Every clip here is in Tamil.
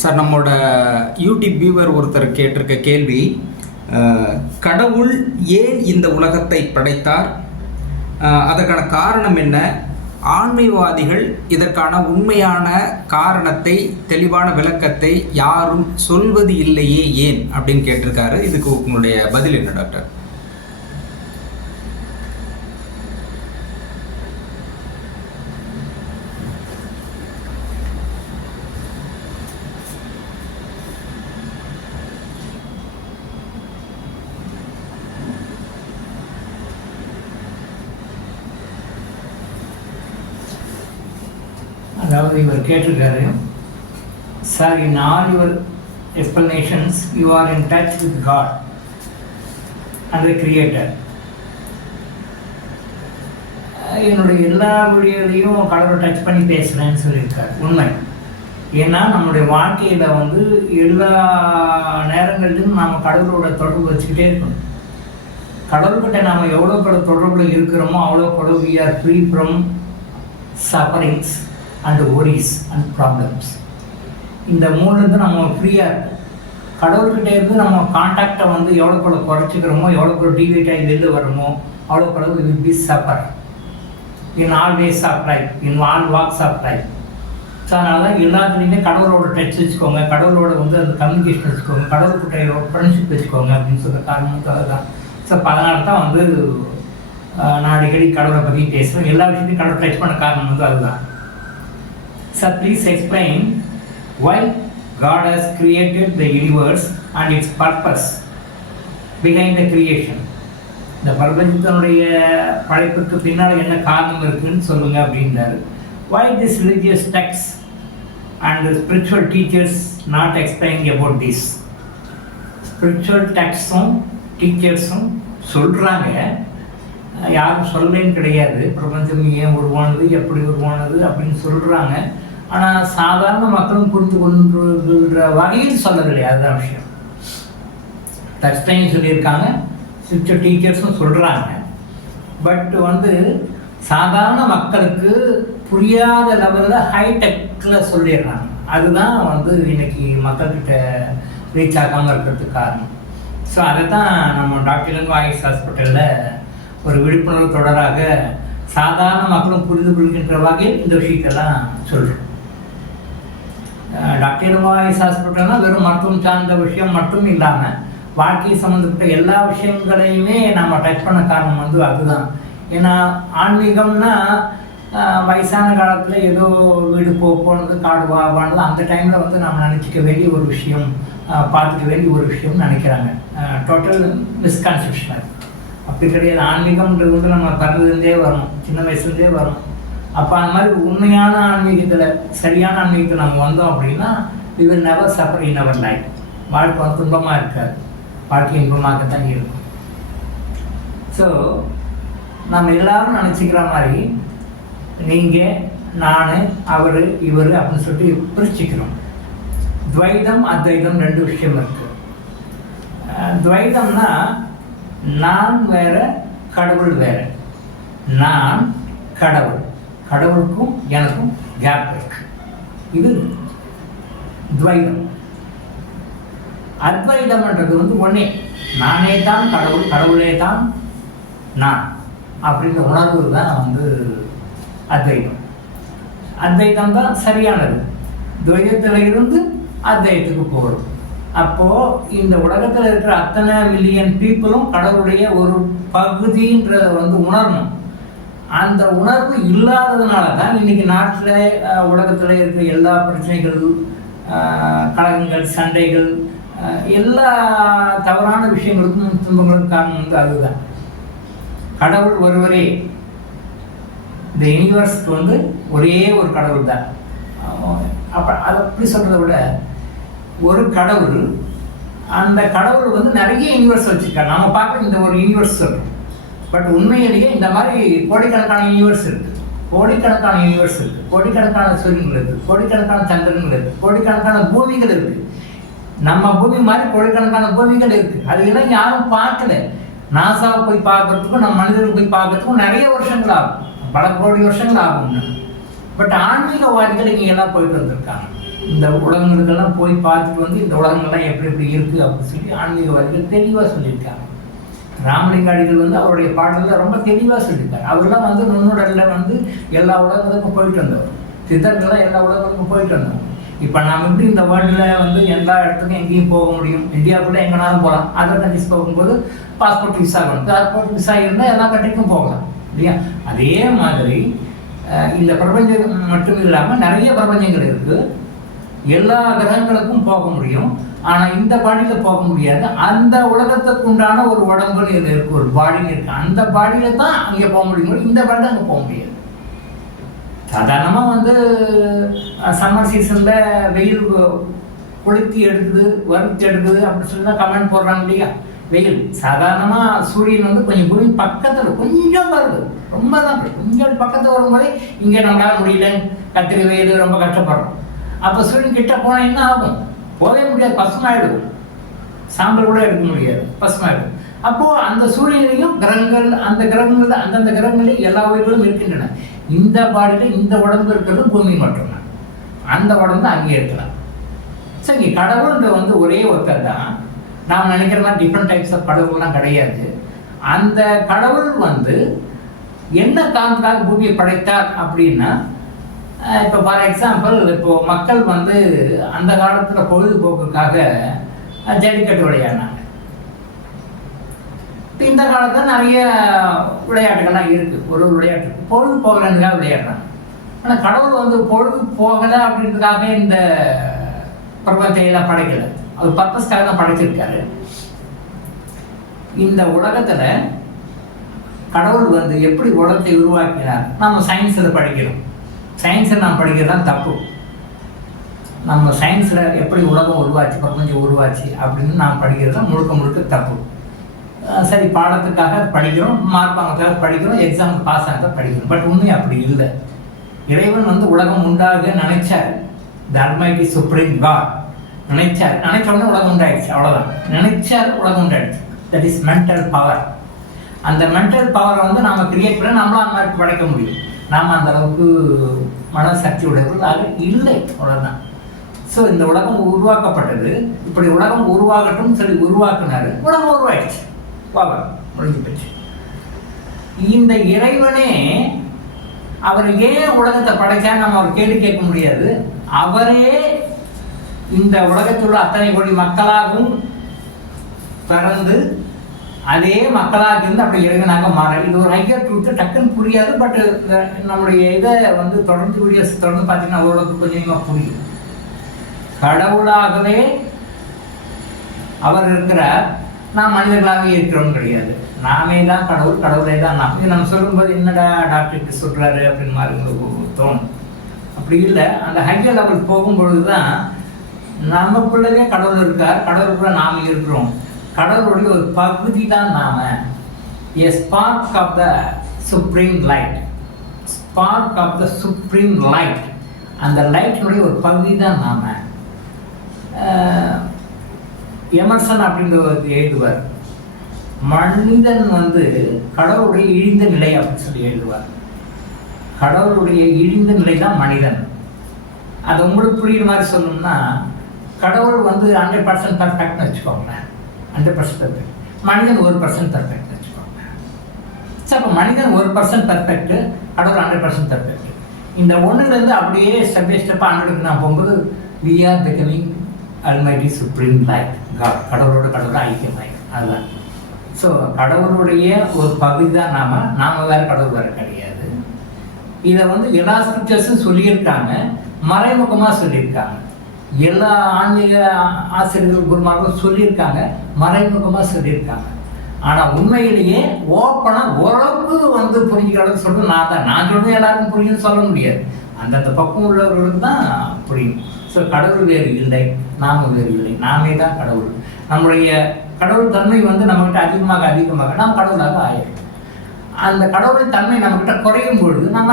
சார் நம்மளோட யூடியூப் வியூவர் ஒருத்தர் கேட்டிருக்க கேள்வி கடவுள் ஏன் இந்த உலகத்தை படைத்தார்? அதற்கான காரணம் என்ன? ஆன்மீகவாதிகள் இதற்கான உண்மையான காரணத்தை தெளிவான விளக்கத்தை யாரும் சொல்வது இல்லையே ஏன்? அப்படின்னு கேட்டிருக்காரு. இதுக்கு உங்களுடைய பதில் என்ன டாக்டர்? அதாவது இவர் கேட்டிருக்காரு sir in all your explanations you are in touch with god and the creator என்னுடைய எல்லா வீடியோலையும் கடவுளை டச் பண்ணி பேசுகிறேன்னு சொல்லியிருக்காரு உண்மை. ஏன்னா நம்முடைய வாழ்க்கையில் வந்து எல்லா நேரங்களிலும் நாம் கடவுளோட தொடர்பு வச்சுக்கிட்டே இருக்கணும். கடவுள்கிட்ட நாம் எவ்வளோ கடவுள் தொடர்பில் இருக்கிறோமோ அவ்வளோ கடவுள் we are free from sufferings and worries and problems இந்த மூணுலேருந்து நம்ம ஃப்ரீயாக இருக்கும் கடவுள்கிட்ட இருந்து நம்ம கான்டாக்டை வந்து எவ்வளோ எவ்வளோ குறைச்சிக்கிறோமோ எவ்வளோக்கு எவ்வளோ டிவைட் ஆகி வெளில வரமோ அவ்வளோக்கு அளவு will be suffer in all ways of life in all walks of life so அதனால தான் எல்லாத்துலேயுமே கடவுளோட டச் வச்சுக்கோங்க. கடவுளோட வந்து அந்த கம்யூனிகேஷன் வச்சுக்கோங்க. கடவுள்கிட்ட ஃப்ரெண்ட்ஷிப் வச்சுக்கோங்க அப்படின்னு சொல்கிற காரணத்துக்காக அதுதான் ஸோ அதனால தான் வந்து நான் அடிக்கடி கடவுளை பற்றி பேசுகிறேன் எல்லா விஷயத்தையும் கடவுள் டச் பண்ண காரணம் வந்து அதுதான். Sir, please explain why God has created the universe and its purpose behind the creation. இந்த பிரபஞ்சத்தினுடைய படைப்புக்கு பின்னால் என்ன காரணம் இருக்குன்னு சொல்லுங்க அப்படின்றாரு why this religious texts and spiritual teachers not explaining about this spiritual டெக்ஸும் டீச்சர்ஸும் சொல்கிறாங்க யாரும் சொல்லலைன்னு கிடையாது பிரபஞ்சம் ஏன் உருவானது எப்படி உருவானது அப்படின்னு சொல்கிறாங்க ஆனால் சாதாரண மக்களும் புரிந்து கொண்டுன்ற வகையில் சொல்லவில்லை. அதுதான் விஷயம். டெக்ஸ்டையும் சொல்லியிருக்காங்க ஸ்பிரிச்சுவல் டீச்சர்ஸும் சொல்கிறாங்க பட் வந்து சாதாரண மக்களுக்கு புரியாத லெவலில் ஹைடெக்கில் சொல்லிடுறாங்க. அதுதான் வந்து இன்னைக்கு மக்கள்கிட்ட ரீச் ஆகாமல் இருக்கிறதுக்கு காரணம். ஸோ அதை தான் நம்ம டாக்டர் இளங்கோ ஆயுஷ் ஹாஸ்பிட்டலில் ஒரு விழிப்புணர்வு தொடராக சாதாரண மக்களும் புரிந்து கொள்கின்ற வகையில் இந்த விஷயத்தெல்லாம் சொல்கிறோம் டாக்டர் வாய்ஸ் ஹாஸ்பிட்டல்னால் ஹாஸ்பிட்டல்னா வெறும் மருத்துவம் சார்ந்த விஷயம் மட்டும் இல்லாமல் வாழ்க்கை சம்மந்தப்பட்ட எல்லா விஷயங்களையுமே நம்ம டச் பண்ண காரணம் வந்து அதுதான். ஏன்னா ஆன்மீகம்னா வயசான காலத்தில் ஏதோ வீடு போ போனது காடு வா வானது அந்த டைமில் வந்து நம்ம நினச்சிக்க வேண்டிய ஒரு விஷயம் பார்த்துக்க வேண்டிய ஒரு விஷயம்னு நினைக்கிறாங்க. டோட்டல் மிஸ்கான்செப்ஷன் அப்படி கிடையாது. ஆன்மீகம்ன்றது வந்து நம்ம பிறந்ததுலேருந்தே வரும். சின்ன வயசுலேருந்தே வரும். அப்போ அந்த மாதிரி உண்மையான ஆன்மீகத்தில் சரியான ஆன்மீகத்தில் நம்ம வந்தோம் அப்படின்னா இவர் will never in our life வாழ்க்கை வந்து துன்பமாக இருக்காது. வாழ்க்கை இன்பமாகத்தான் இருக்கும். ஸோ நம்ம எல்லாரும் நினச்சிக்கிற மாதிரி நீங்கள் நான் அவர் இவர் அப்படின்னு சொல்லிட்டு பிரிச்சுக்கிறோம் துவைதம் அத்வைதம் ரெண்டு விஷயம் இருக்குது துவைதம்னா நான் வேற கடவுள் வேற. நான் கடவுள். கடவுளுக்கும் எனக்கும் கேப் இருக்கு. இது துவைதம். அத்வைதம்ன்றது வந்து ஒண்ணே. நானே தான் கடவுள் கடவுளே தான் நான். அப்படின்ற உணர்வு தான் வந்து அத்வைதம். அத்வைதம் தான் சரியானது. துவைதத்தில் இருந்து அத்வைதத்துக்கு போகிறது அப்போது இந்த உலகத்தில் இருக்கிற அத்தனை மில்லியன் பீப்புளும் கடவுளுடைய ஒரு பகுதின்றத வந்து உணரணும். அந்த உணர்வு இல்லாததுனால தான் இன்னைக்கு நாட்டில் உலகத்தில் இருக்கிற எல்லா பிரச்சனைகள் கழகங்கள் சண்டைகள் எல்லா தவறான விஷயங்களுக்கும் துன்பங்களுக்கும் காரணம் வந்து அதுதான். கடவுள் ஒருவரே. இந்த யூனிவர்ஸ்க்கு வந்து ஒரே ஒரு கடவுள் தான். அப்போ அதை அப்படி சொல்கிறத விட ஒரு கடவுள் அந்த கடவுள் வந்து நிறைய யூனிவர்ஸ் வச்சுருக்காரு. நம்ம பார்க்க இந்த ஒரு யூனிவர்ஸ் சொல்கிறோம் பட் உண்மையிலேயே இந்த மாதிரி கோடிக்கணக்கான யூனிவர்ஸ் இருக்கு. கோடிக்கணக்கான யூனிவர்ஸ் இருக்கு. கோடிக்கணக்கான சூரியன்கள் இருக்கு. கோடிக்கணக்கான சந்திரன்கள் இருக்கு. கோடிக்கணக்கான பூமிகள் இருக்கு. நம்ம பூமி மாதிரி கோடிக்கணக்கான பூமிகள் இருக்கு. அது எல்லாம் யாரும் பார்க்கல. நாசாவை போய் பார்க்கறதுக்கும் நம்ம மனிதர்கள் போய் பார்க்கறதுக்கும் நிறைய வருஷங்கள் ஆகும். பல கோடி வருஷங்கள் ஆகும் பட் ஆன்மீகவாதிகள் இங்கே எல்லாம் போயிட்டு வந்திருக்காங்க. இந்த உலகங்களுக்கெல்லாம் போய் பார்த்துட்டு வந்து இந்த உலகங்கள்லாம் எப்படி எப்படி இருக்குது அப்படின்னு சொல்லி ஆன்மீகவாதிகள் தெளிவாக சொல்லியிருக்காங்க. ராமலிங்காடிகள் வந்து அவருடைய பாடலில் ரொம்ப தெளிவாக சொல்லியிருக்காரு. அவர்லாம் வந்து நுண்ணுடலில் வந்து எல்லா உலகத்துக்கும் போயிட்டு வந்தவர். சித்தர்கள்லாம் எல்லா உலகத்துக்கும் போயிட்டு வந்தோம் இப்போ நாம் எப்படி இந்த வேர்ல்டில் வந்து எல்லா இடத்துக்கும் எங்கேயும் போக முடியும். இந்தியாவுக்குள்ளே எங்கேனாலும் போகலாம். அதர் கண்ட்ரிஸ் போகும்போது பாஸ்போர்ட் விசா வேணும். பாஸ்போர்ட் விசா இருந்தால் எல்லா கண்ட்ரிக்கும் போகலாம். இல்லையா? அதே மாதிரி இந்த பிரபஞ்சம் மட்டும் இல்லாமல் நிறைய பிரபஞ்சங்கள் இருக்குது எல்லா கிரகங்களுக்கும் போக முடியும். ஆனால் இந்த பாடியில் போக முடியாது. அந்த உலகத்துக்கு உண்டான ஒரு உடம்புல இது இருக்கு ஒரு பாடின்னு இருக்கு. அந்த பாடியில் தான் அங்கே போக முடியும். இந்த பாடியில் அங்கே போக முடியாது. சாதாரணமாக வந்து சம்மர் சீசனில் வெயில் கொளுத்தி எடுக்குது வறுத்து எடுக்குது அப்படின்னு சொல்லி தான் கமெண்ட் போடுறாங்க இல்லையா? வெயில். சாதாரணமாக சூரியன் வந்து கொஞ்சம் பூமி பக்கத்தில் கொஞ்சம் வருது. ரொம்ப தான் கொஞ்சம் பக்கத்தில் வரும்போதே இங்கே நம்மளால முடியல கத்திரி வெயில் ரொம்ப கஷ்டப்படுறோம். அப்போ சூரியன் கிட்ட போனால் என்ன ஆகும்? போகவே முடியாது பசுமாயிடும். சாம்பல் கூட எடுக்க முடியாது பசுமாயிடும். அப்போ அந்த சூரியனையும் கிரகங்கள் அந்த கிரகங்கள் அந்தந்த கிரகங்களில் எல்லா உயிர்களும் இருக்கின்றன. இந்த பாடியில் இந்த உடம்பு இருக்கிறது பூமி மட்டும்தான். அந்த உடம்பு அங்கே இருக்கலாம். சரி கடவுள்ன்ற வந்து ஒரே ஒருத்தர் தான். நாம் நினைக்கிற மாதிரி டிஃப்ரெண்ட் டைப்ஸ் ஆஃப் கடவுள்லாம் கிடையாது. அந்த கடவுள் வந்து என்ன காரணத்துக்காக பூமியை படைத்தார் அப்படின்னா இப்போ ஃபார் எக்ஸாம்பிள் இப்போ மக்கள் வந்து அந்த காலத்தில் பொழுதுபோக்குக்காக ஜல்லிக்கட்டு விளையாடினாங்க. இந்த காலத்தில் நிறைய விளையாட்டுகள்லாம் இருக்குது ஒரு ஒரு விளையாட்டு பொழுது போகலன்றதுக்காக விளையாடுறாங்க. ஆனால் கடவுள் வந்து பொழுது போகலை அப்படின்றதுக்காக இந்த பிரபஞ்சத்தை எல்லாம் படைக்கல. அது பர்பஸ்க்காக தான் படைச்சிருக்காரு. இந்த உலகத்தில் கடவுள் வந்து எப்படி உலகத்தை உருவாக்கினார்? நம்ம சயின்ஸில் படிக்கிறோம். சயின்ஸில் நான் படிக்கிறது தான் தப்பு. நம்ம சயின்ஸில் எப்படி உலகம் உருவாச்சு பிரபஞ்சம் உருவாச்சு அப்படின்னு நாம் படிக்கிறது தான் முழுக்க முழுக்க தப்பு. சரி பாடத்துக்காக படிக்கிறோம் மார்க் படிக்கிறோம் எக்ஸாமுக்கு பாஸ் ஆக படிக்கிறோம். பட் உண்மை அப்படி இல்லை. இறைவன் வந்து உலகம் உண்டாக நினைச்சார். தர்மைக்கு சுப்ரீம் காட் நினைச்சார். நினைச்ச உடனே உலகம் உண்டாயிடுச்சு அவ்வளோதான் நினைச்சார் உலகம் உண்டாயிடுச்சு. தட் இஸ் மென்டல் பவர் அந்த மென்டல் பவரை வந்து நாம் கிரியேட் பண்ண நம்மளும் அந்த மாதிரி படைக்க முடியும். நாம் அந்த அளவுக்கு மனசக்தி சக்தி அது இல்லை அவ்வளோதான் ஸோ இந்த உலகம் உருவாக்கப்பட்டது. இப்படி உலகம் உருவாகட்டும் சொல்லி உருவாக்குனாரு. உலகம் உருவாயிடுச்சு. வாவா முடிஞ்சு போச்சு. இந்த இறைவனே அவர் ஏன் உலகத்தை படைச்சா நம்ம அவர் கேள்வி கேட்க முடியாது. அவரே இந்த உலகத்தில் உள்ள அத்தனை கோடி மக்களாகவும் பிறந்து அதே மக்களாக இருந்து அப்படி இறங்கினாங்க. மாற இது ஒரு ஹையர் ட்ரூத்து டக்குன்னு புரியாது பட் நம்முடைய இதை வந்து தொடர்ந்து வீடியோஸ் தொடர்ந்து பார்த்தீங்கன்னா ஓரளவுக்கு கொஞ்சம் கொஞ்சமாக புரியும். கடவுளாகவே அவர் இருக்கிறார் நாம் மனிதர்களாகவே இருக்கிறோம் கிடையாது. நாமே தான் கடவுள் கடவுளே தான் நாம். இது நம்ம சொல்லும்போது என்னடா டாக்டருக்கு சொல்கிறாரு அப்படின்னு மாதிரி உங்களுக்கு தோணும். அப்படி இல்லை. அந்த ஹையர் லெவல் போகும்பொழுது தான் நமக்குள்ளதே கடவுள் இருக்கார் கடவுளுக்குள்ள நாம இருக்கிறோம். கடவுளுடைய ஒரு பகுதி தான் நாம. A spark of the supreme light spark of the supreme light அந்த லைட்டினுடைய ஒரு பகுதி தான் நாம. எமர்சன் அப்படின்றவர் எழுதுவார். மனிதன் வந்து கடவுளுடைய இழிந்த நிலை அப்படின்னு சொல்லி எழுதுவார். கடவுளுடைய இழிந்த நிலை தான் மனிதன். அது உங்களுக்கு புரியுற மாதிரி சொல்லணும்னா கடவுள் வந்து ஹண்ட்ரட் பர்சன்ட் பர்ஃபெக்ட்னு வச்சுக்கோங்களேன். ஹண்ட்ரட் பர்சன்ட் பர்ஃபெக்ட் மனிதன் ஒரு பர்சன்ட் பர்ஃபெக்ட் வச்சுக்கோங்க. ஸோ அப்போ மனிதன் ஒரு பர்சன்ட் பர்ஃபெக்ட் கடவுள் ஹண்ட்ரட் பர்சன்ட் பர்ஃபெக்ட் இந்த ஒன்றுலேருந்து அப்படியே ஸ்டெப் பை ஸ்டெப்பாக ஹண்ட்ரடுக்கு நான் போகும்போது we are becoming almighty supreme light கடவுளோட கடவுளை ஐக்கியமாய் அதுதான். ஸோ கடவுளுடைய ஒரு பகுதி தான் நாம் நாம் வேற கடவுள் வேறு கிடையாது. இதை வந்து எல்லா ஸ்கிரிப்சர்ஸும் சொல்லியிருக்காங்க மறைமுகமாக சொல்லியிருக்காங்க. எல்லா ஆன்மீக ஆசிரியர்கள் குருமார்களும் சொல்லியிருக்காங்க மறைமுகமாக சொல்லியிருக்காங்க. ஆனால் உண்மையிலேயே ஓப்பனாக ஓரளவுக்கு வந்து புரிஞ்சுக்கிற சொல்லிட்டு நான் தான். நான் சொல்றது எல்லாருக்கும் புரியும்னு சொல்ல முடியாது. அந்தந்த பக்கம் உள்ளவர்களுக்கு தான் புரியும். ஸோ கடவுள் வேறு இல்லை நாம வேறு இல்லை. நாமே தான் கடவுள். நம்முடைய கடவுள் தன்மை வந்து நம்மகிட்ட அதிகமாக அதிகமாக நாம் கடவுளாக ஆயிடும் அந்த கடவுள் தன்மை நம்மகிட்ட குறையும் பொழுது நம்ம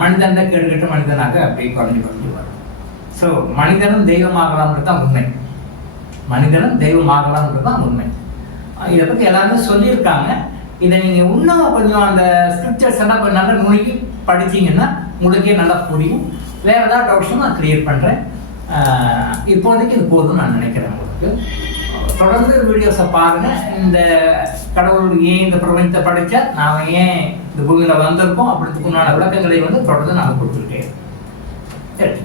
மனிதன் கெடுக்கட்ட மனிதனாக அப்படியே குறைஞ்சு குறைஞ்சு வரும். ஸோ மனிதனும் தெய்வமாகலாம்ன்றது தான் உண்மை. மனிதனும் தெய்வமாகலாம்ன்றது தான் உண்மை. இதை பற்றி எல்லாருமே சொல்லியிருக்காங்க. இதை நீங்கள் இன்னும் கொஞ்சம் அந்த ஸ்கிரிப்சர்ஸ் எல்லாம் கொஞ்சம் நல்லா நுணுக்கி படிச்சீங்கன்னா உங்களுக்கே நல்லா புரியும். வேறு ஏதாவது டவுட்ஸும் நான் கிளியர் பண்ணுறேன் இப்போதைக்கு இது போதும் நான் நினைக்கிறேன் உங்களுக்கு. தொடர்ந்து வீடியோஸை பாருங்கள் இந்த கடவுள் ஏன் இந்த பிரபஞ்சத்தை படைச்சா நாம் ஏன் இந்த பூமியில் வந்திருக்கோம்? அப்படின்றதுக்கு உண்டான விளக்கங்களை வந்து தொடர்ந்து நாங்கள் கொடுத்துருக்கேன். சரி.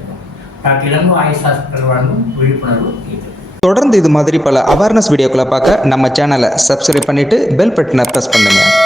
இளங்கோ ஆயுஷ் ஹாஸ்பிட்டல் வழங்கும் விழிப்புணர்வு இது. தொடர்ந்து இது மாதிரி பல அவேர்னஸ் வீடியோக்களை பார்க்க நம்ம சேனலை சப்ஸ்கிரைப் பண்ணிவிட்டு பெல் பட்டனை ப்ரெஸ் பண்ணுங்கள்